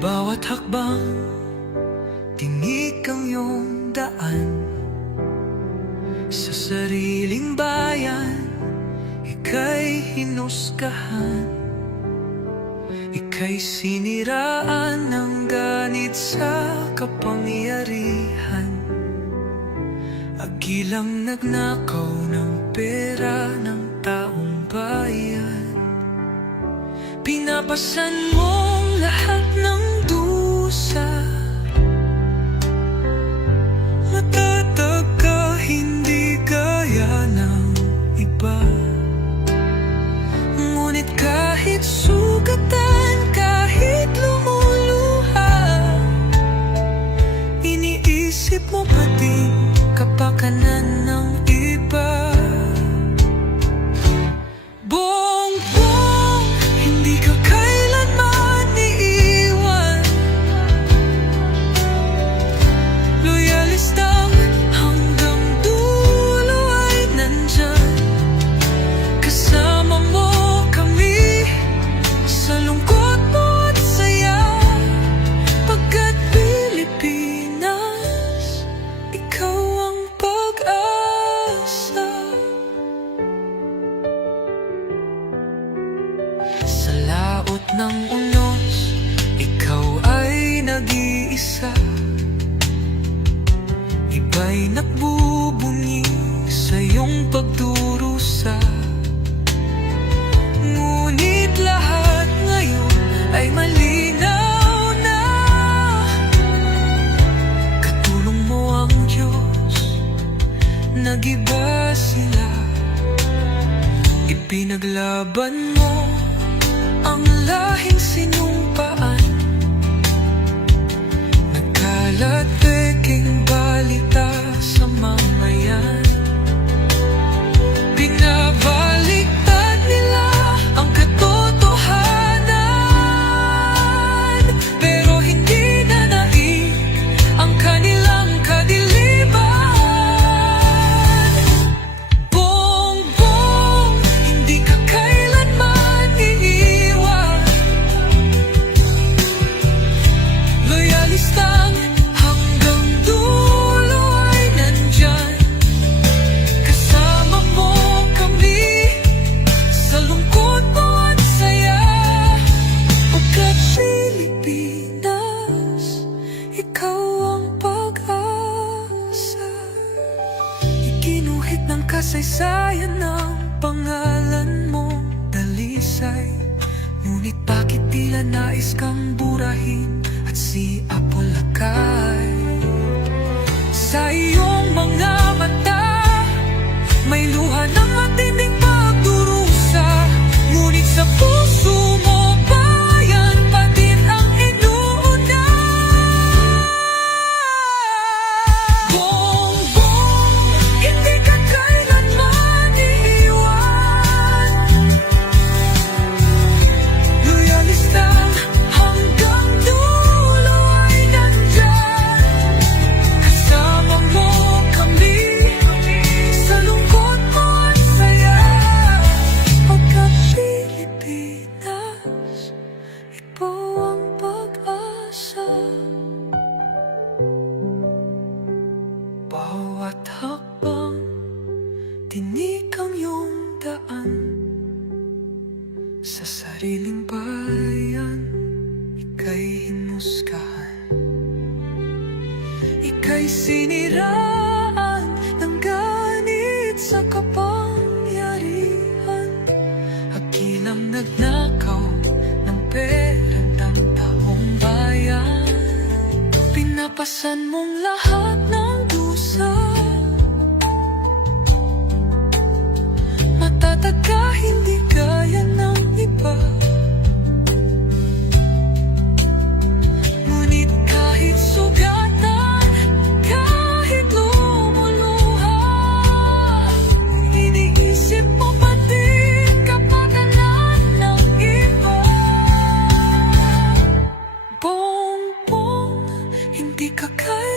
Bawat hakbang Tinik ang iyong daan. Sa sariling bayan Ika'y hinusgahan. Ika'y siniraan ng ganit sa kapangyarihan. Agilang nagnakaw ng pera ng taong bayan. Pinapasan mong บอกกันนั้น ng unos, ikaw ay nag-iisa. Iba'y nagbubunyi sa iyong pagdurusa. Ngunit lahat ngayon ay malinaw na. Katulong mo ang Diyos, nagiba sila. Ipinaglaban mo ang lahing Bawat hakbang, tinik ang daan. Sa sariling bayan, ika'y hinusgahan. Ika'y siniraan ng ganit sa kapangyarihan. Hakilang nagnakaw ng pera ng taong bayan. Pinapasan mong lahat ng Di ka kaya.